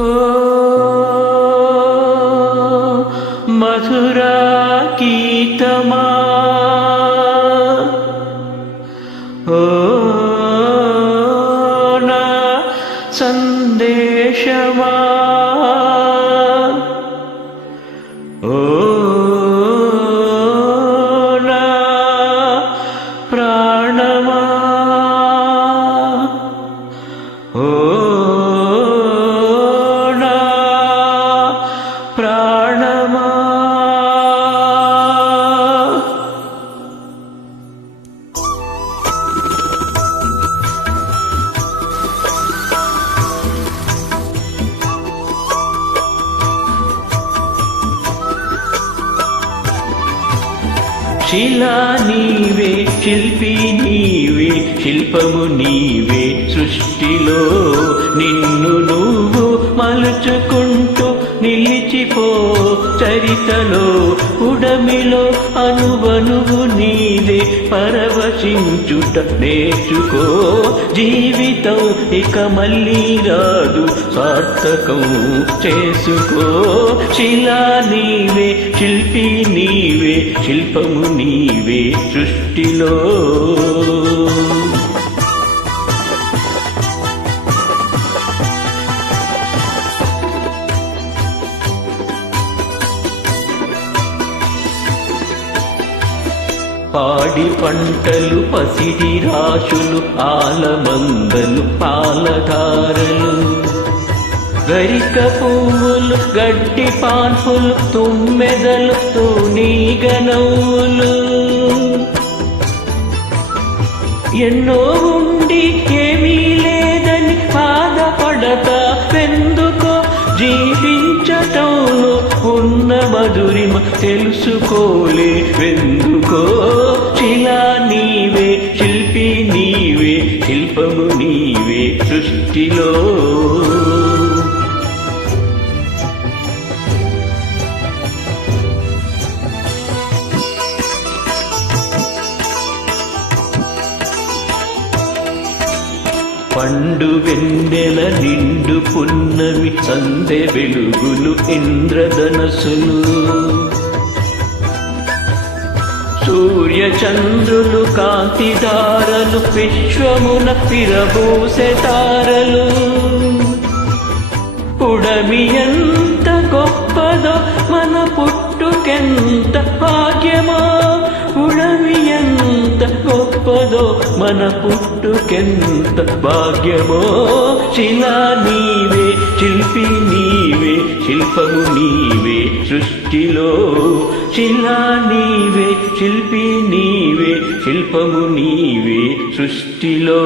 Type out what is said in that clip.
ఓ మధురా గీతమా, ఓ నా సందేశమా, ఓ నా ప్రాణమా, ఓ నా ప్రాణమా. శిలా నీవే, శిల్పి నీవే, శిల్పము నీవే, సృష్టిలో నిన్ను నువ్వు మలుచుకుంటూ నిలిచిపో. చరితలో ఉడమిలో అనువనువు నీదే, పరవశించుట నేర్చుకో. జీవితం ఇక మళ్ళీ రాదు, సార్థకం చేసుకో. శిలా నీవే, శిల్పి నీవే, శిల్పము నీవే, సృష్టిలో పాడి పంటలు, పసిడి రాశులు, ఆలమందలు, పాలధారలు, గరిక పువ్వులు, గడ్డి పాన్పులు, తుమ్మెదలు, తూనీగ నవ్వులు. ఎన్నో ఉండి ఏమీ లేదని బాధపడతా వెందుకో. జీవించటంలో ఉన్న మధురిమ తెలుసుకోలే వెందుకో. శిలా నీవే, శిల్పి నీవే, శిల్పము నీవే, సృష్టిలో పండు వెన్నెల, నిండు పున్నమి, సందె వెలుగులు, ఇంద్రధనసులు, సూర్య చంద్రులు, కాంతిధారలు, విశ్వమున విరబూసె తారలు. ఉడమి ఎంత గొప్పదో, మన పుట్టుకెంత భాగ్యమో. ఉడమి ఎంత గొప్పదో, మన పుట్టుకెంత భాగ్యమో. శిలా నీవే, శిల్పి నీవే, శిల్పము నీవే, సృష్టిలో. శిలా నీవే, శిల్పి నీవే, శిల్పము నీవే, సృష్టిలో.